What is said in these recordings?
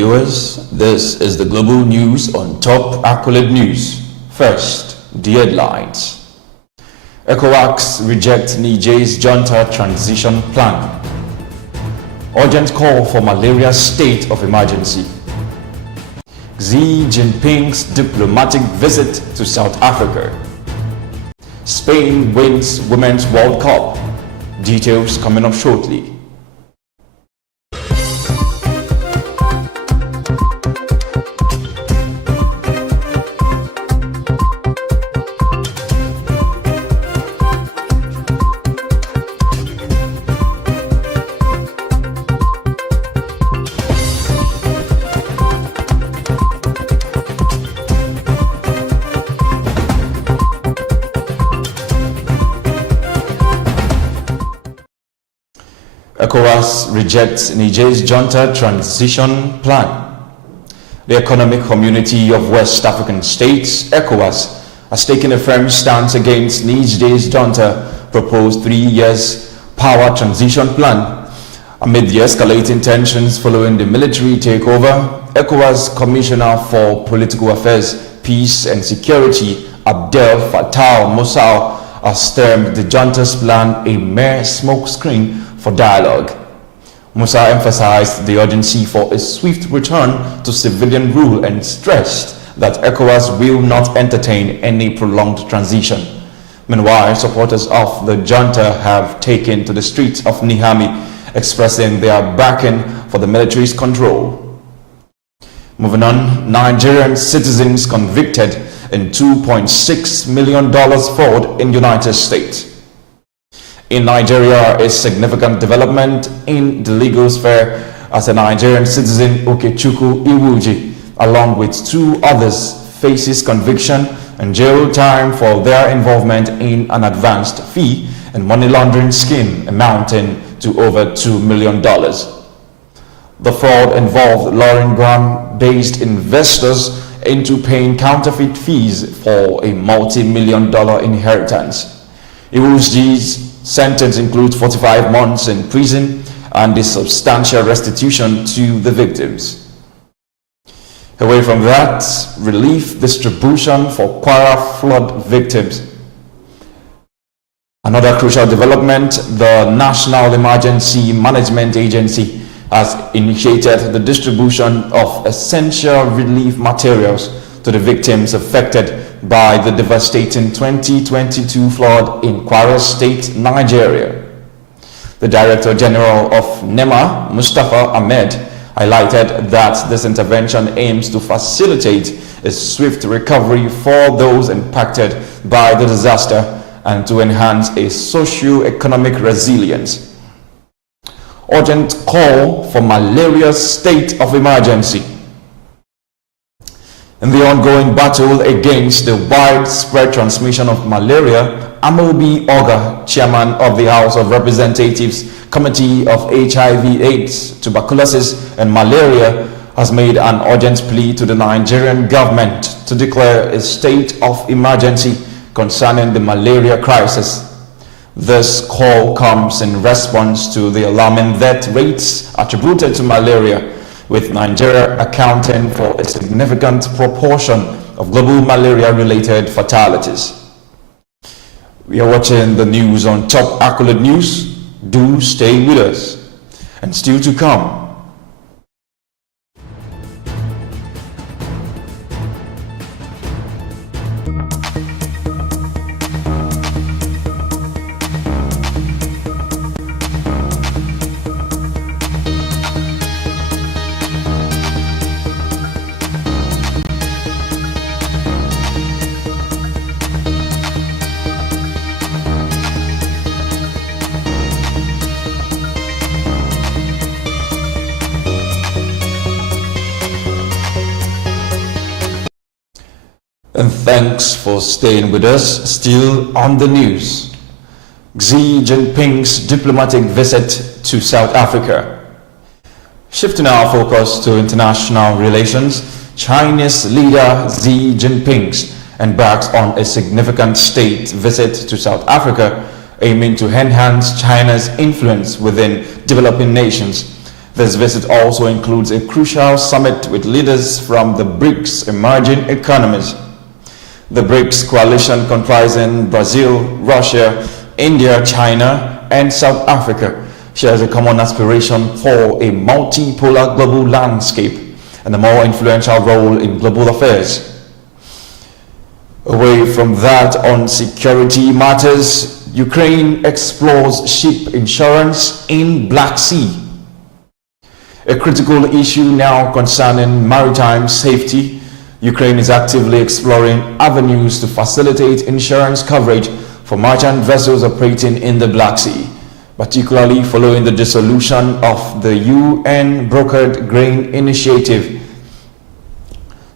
viewers, this is the global news on Top Accolade News. First, the headlines. ECOWAS rejects Niger's junta transition plan. Urgent call for malaria state of emergency. Xi Jinping's diplomatic visit to South Africa. Spain wins Women's World Cup. Details coming up shortly. ECOWAS rejects Niger's junta transition plan. The Economic Community of West African States, ECOWAS, has taken a firm stance against Niger's junta proposed 3 years power transition plan. Amid the escalating tensions following the military takeover, ECOWAS Commissioner for Political Affairs, Peace and Security, Abdel Fattah Moussa, has termed the junta's plan a mere smokescreen for dialogue. Moussa emphasized the urgency for a swift return to civilian rule and stressed that ECOWAS will not entertain any prolonged transition. Meanwhile, supporters of the junta have taken to the streets of Niamey, expressing their backing for the military's control. Moving on, Nigerian citizens convicted in $2.6 million fraud in United States. In Nigeria, a significant development in the legal sphere as a Nigerian citizen, Okechukwu Iwuji, along with 2 others, faces conviction and jail time for their involvement in an advanced fee and money laundering scheme amounting to over $2 million. The fraud involved luring Gram-based investors into paying counterfeit fees for a multi-million-dollar inheritance. Iwuji's sentence includes 45 months in prison and a substantial restitution to the victims. Away from that, relief distribution for Kwara flood victims. Another crucial development, the National Emergency Management Agency has initiated the distribution of essential relief materials to the victims affected by the devastating 2022 flood in Kwara State, Nigeria. The Director General of NEMA, Mustafa Ahmed, highlighted that this intervention aims to facilitate a swift recovery for those impacted by the disaster and to enhance a socio-economic resilience. Urgent call for malaria state of emergency. In the ongoing battle against the widespread transmission of malaria, Amobi Oga, chairman of the House of Representatives Committee of HIV/AIDS, Tuberculosis and Malaria, has made an urgent plea to the Nigerian government to declare a state of emergency concerning the malaria crisis. This call comes in response to the alarming death rates attributed to malaria, with Nigeria accounting for a significant proportion of global malaria-related fatalities. We are watching the news on Top Accolade News. Do stay with us. And still to come, and thanks for staying with us. Still on the news, Xi Jinping's diplomatic visit to South Africa. Shifting our focus to international relations, Chinese leader Xi Jinping embarks on a significant state visit to South Africa, aiming to enhance China's influence within developing nations. This visit also includes a crucial summit with leaders from the BRICS emerging economies. The BRICS coalition, comprising Brazil, Russia, India, China, and South Africa, shares a common aspiration for a multipolar global landscape and a more influential role in global affairs. Away from that, on security matters, Ukraine explores ship insurance in Black Sea. A critical issue now concerning maritime safety, Ukraine is actively exploring avenues to facilitate insurance coverage for merchant vessels operating in the Black Sea, particularly following the dissolution of the UN-brokered grain initiative.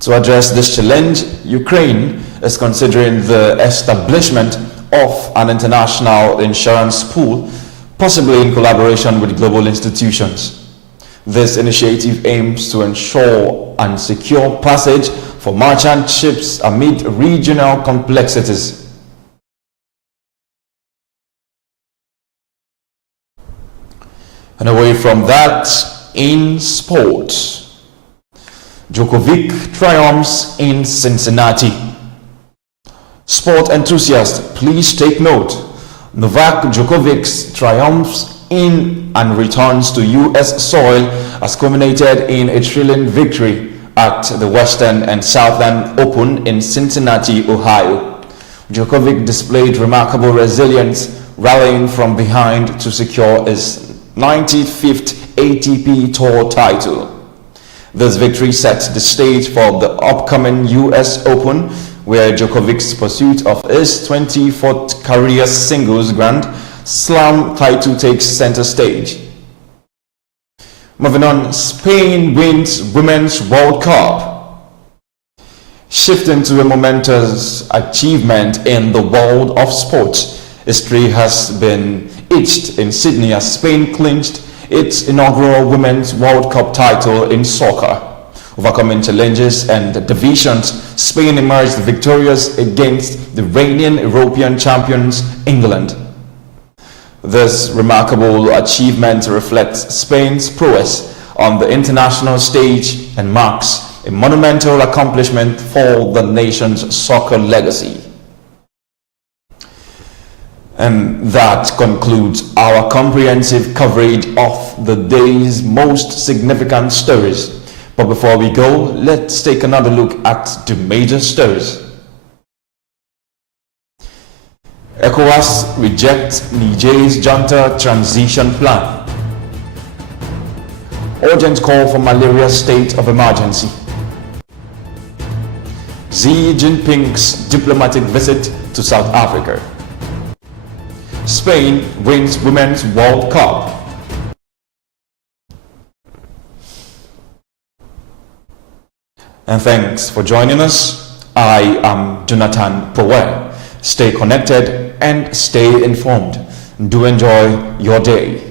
To address this challenge, Ukraine is considering the establishment of an international insurance pool, possibly in collaboration with global institutions. This initiative aims to ensure and secure passage for merchant ships amid regional complexities. And away from that, in sports, Djokovic triumphs in Cincinnati. Sport enthusiasts, please take note. Novak Djokovic triumphs in and returns to U.S. soil has culminated in a thrilling victory at the Western and Southern Open in Cincinnati, Ohio. Djokovic displayed remarkable resilience, rallying from behind to secure his 95th ATP Tour title. This victory sets the stage for the upcoming U.S. Open, where Djokovic's pursuit of his 24th career singles Grand Slam title takes center stage. Moving on, Spain wins Women's World Cup. Shifting to a momentous achievement in the world of sports, history has been etched in Sydney as Spain clinched its inaugural Women's World Cup title in soccer. Overcoming challenges and divisions, Spain emerged victorious against the reigning European champions, England. This remarkable achievement reflects Spain's prowess on the international stage and marks a monumental accomplishment for the nation's soccer legacy. And that concludes our comprehensive coverage of the day's most significant stories. But before we go, let's take another look at the major stories. ECOWAS rejects Niger's junta transition plan. Urgent call for malaria state of emergency. Xi Jinping's diplomatic visit to South Africa. Spain wins Women's World Cup. And thanks for joining us. I am Jonathan Power. Stay connected and stay informed. Do enjoy your day.